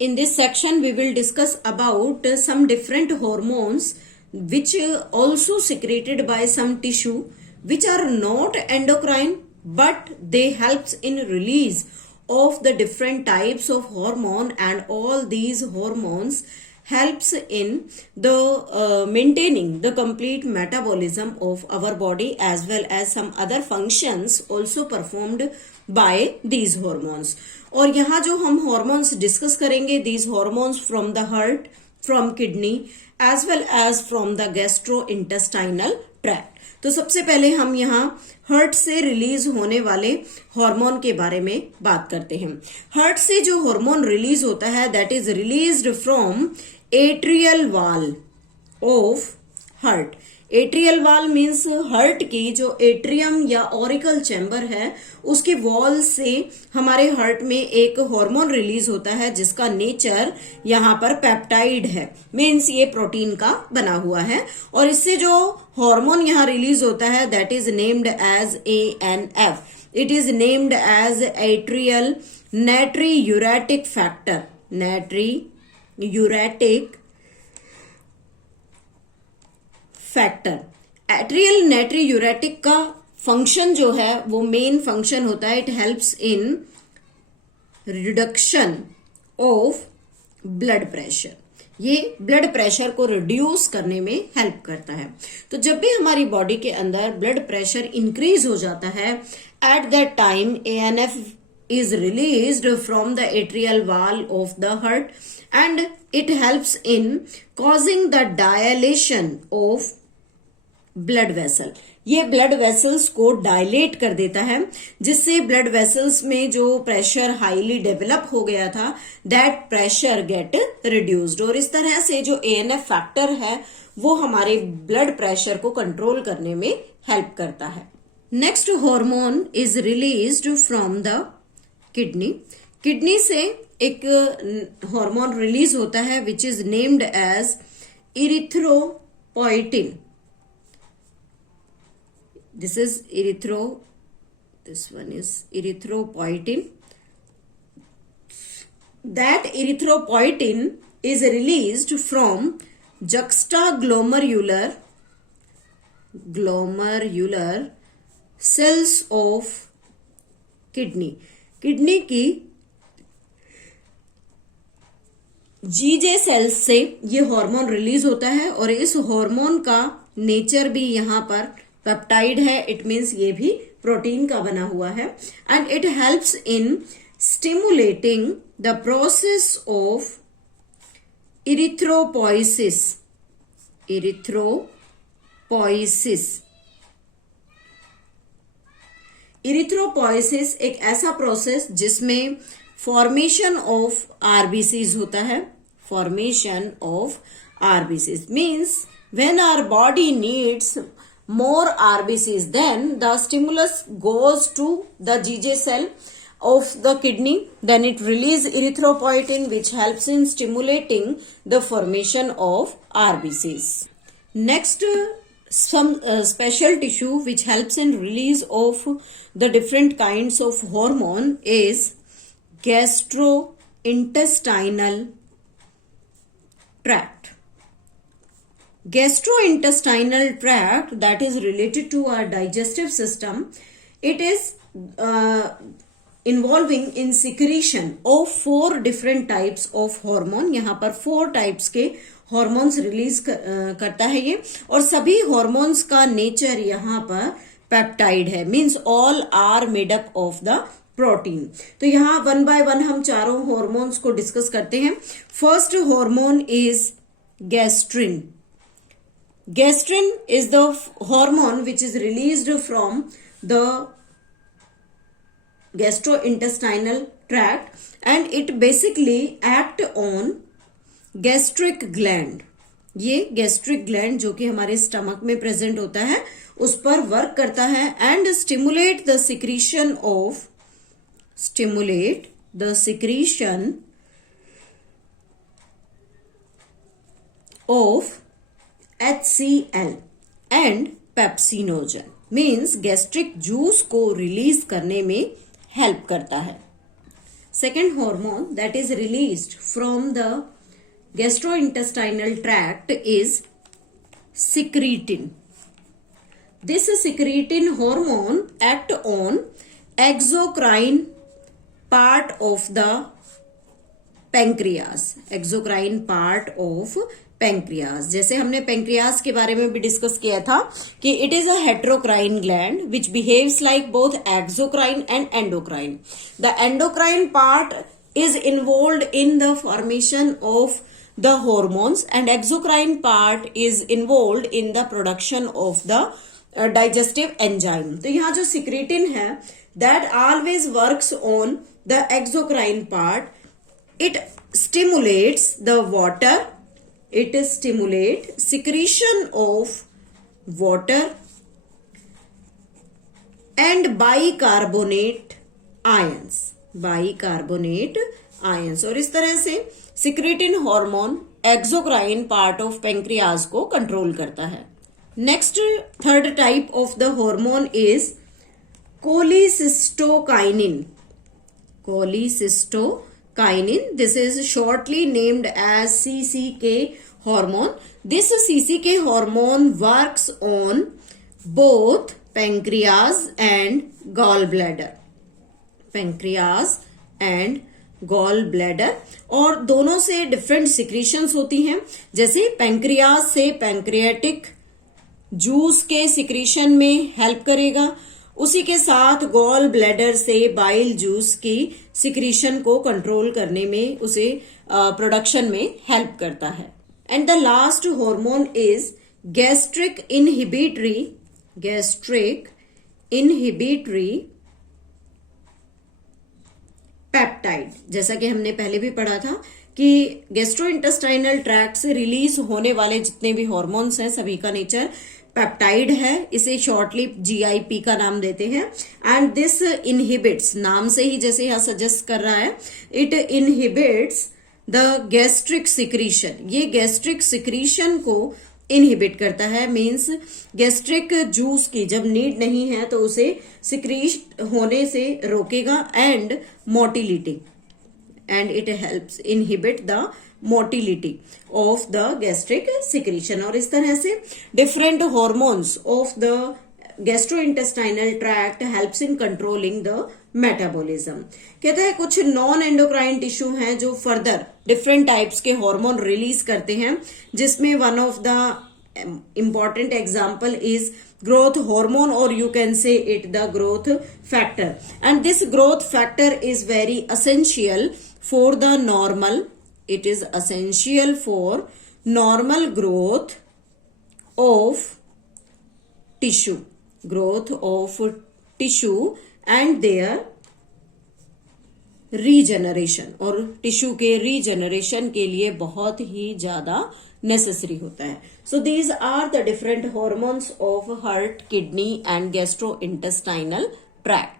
In this section, we will discuss about some different hormones which also secreted by some tissue which are not endocrine, but they helps in release of the different types of hormone, and all these hormones helps in the maintaining the complete metabolism of our body, as well as some other functions also performed by these hormones. और यहाँ जो हम hormones discuss करेंगे, these hormones from the heart, from kidney, as well as from the gastrointestinal tract. तो सबसे पहले हम यहाँ हार्ट से रिलीज होने वाले हार्मोन के बारे में बात करते हैं. हार्ट से जो हार्मोन रिलीज होता है, that is released from atrial wall of heart. Atrial wall means heart की जो एट्रियम या ऑरिकल चैम्बर है, उसके वॉल से हमारे हार्ट में एक हार्मोन रिलीज होता है जिसका नेचर यहाँ पर पेप्टाइड है. मीन्स ये प्रोटीन का बना हुआ है, और इससे जो हार्मोन यहाँ रिलीज होता है that is named as ANF. It is named as atrial natriuretic factor. Natriuretic factor. Atrial natriuretic का फंक्शन जो है वो मेन फंक्शन होता है, it helps in reduction of blood pressure. ये ब्लड प्रेशर को रिड्यूस करने में हेल्प करता है. तो जब भी हमारी बॉडी के अंदर ब्लड प्रेशर इंक्रीज हो जाता है, at that time ANF is released from the atrial wall of the heart, and it helps in causing the dilation of blood vessel. ये ब्लड वेसल्स को डायलेट कर देता है, जिससे ब्लड वेसल्स में जो प्रेशर हाईली डेवलप हो गया था, दैट प्रेशर गेट रिड्यूस्ड. और इस तरह से जो ANF फैक्टर है वो हमारे ब्लड प्रेशर को कंट्रोल करने में हेल्प करता है. Next hormone is released from the kidney. Kidney से एक हार्मोन रिलीज होता है which is named as erythropoietin. this one is erythropoietin. That erythropoietin is released from juxtaglomerular cells of kidney. Kidney की जीजे सेल्स से ये हार्मोन रिलीज होता है, और इस हार्मोन का नेचर भी यहाँ पर पेप्टाइड है. इट मीन्स ये भी प्रोटीन का बना हुआ है, and it helps in stimulating the process of erythropoiesis. Erythropoiesis एक ऐसा प्रोसेस जिसमें फॉर्मेशन ऑफ आरबीसीज होता है. Formation of RBCs means when our body needs more RBCs, then the stimulus goes to the GJ cell of the kidney, then it releases erythropoietin which helps in stimulating the formation of RBCs. Next, some special tissue which helps in release of the different kinds of hormone is gastrointestinal tract. Gastrointestinal tract, that is related to our digestive system, it is involving in secretion of 4 different types of hormone. यहाँ पर 4 types के hormones release करता है ये, और सभी hormones का nature यहाँ पर peptide है. means all are made up of the protein. तो यहाँ one by one हम चारों hormones को discuss करते हैं. First hormone is gastrin. Gastrin is the hormone which is released from the gastrointestinal tract, and it basically act on gastric gland. ये gastric gland जो कि हमारे स्टमक में प्रेजेंट होता है उस पर वर्क करता है, and stimulate the secretion of HCl and pepsinogen. Means gastric juice को रिलीज करने में हेल्प करता है. Second hormone that is released from the gastrointestinal tract is secretin. This secretin hormone act on exocrine part of the pancreas. Exocrine part of pancreas. जैसे हमने pancreas के बारे में भी डिस्कस किया था कि it is a heterocrine gland which behaves like both exocrine and endocrine. The endocrine part is involved in the formation of the hormones and exocrine part is involved in the production of the digestive enzyme. तो यहाँ जो secretin है that always works on the exocrine part. It stimulates the water. It stimulates secretion of water and bicarbonate ions. Bicarbonate ions. और इस तरह से secretin hormone exocrine part of pancreas को control करता है. Next third type of the hormone is cholecystokinin. Cholecystokinin, this is shortly named as CCK hormone. This CCK hormone works on both pancreas and gall bladder. Pancreas and gall bladder, और दोनों से different secretions होती हैं. जैसे pancreas से pancreatic juice के secretion में help करेगा, उसी के साथ गॉल ब्लैडर से बाइल जूस की सिक्रीशन को कंट्रोल करने में, उसे प्रोडक्शन में हेल्प करता है. And the last hormone is gastric inhibitory peptide. जैसा कि हमने पहले भी पढ़ा था कि गैस्ट्रोइंटेस्टाइनल ट्रैक्ट से रिलीज होने वाले जितने भी हार्मोन्स हैं सभी का नेचर पेप्टाइड है. इसे शॉर्टली GIP का नाम देते हैं. एंड दिस इनहिबिट्स, नाम से ही जैसे यहां सजेस्ट कर रहा है, it inhibits the gastric secretion. ये गैस्ट्रिक सिक्रीशन को इनहिबिट करता है. मीन्स गैस्ट्रिक जूस की जब नीड नहीं है तो उसे सिक्रीट होने से रोकेगा. And motility, and it helps inhibit the motility of the gastric secretion. और इस तरह से different hormones of the gastrointestinal tract helps in controlling the metabolism. कहता है कुछ नॉन एंडोक्राइन टिश्यू हैं जो फर्दर डिफरेंट टाइप्स के हार्मोन रिलीज करते हैं, जिसमें one of the important example is growth hormone, or you can say it the growth factor. And this growth factor is very essential for the normal, it is essential for normal growth of tissue and their regeneration, और tissue के regeneration के लिए बहुत ही ज्यादा necessary होता है. So these are the different hormones of heart, kidney and gastrointestinal tract.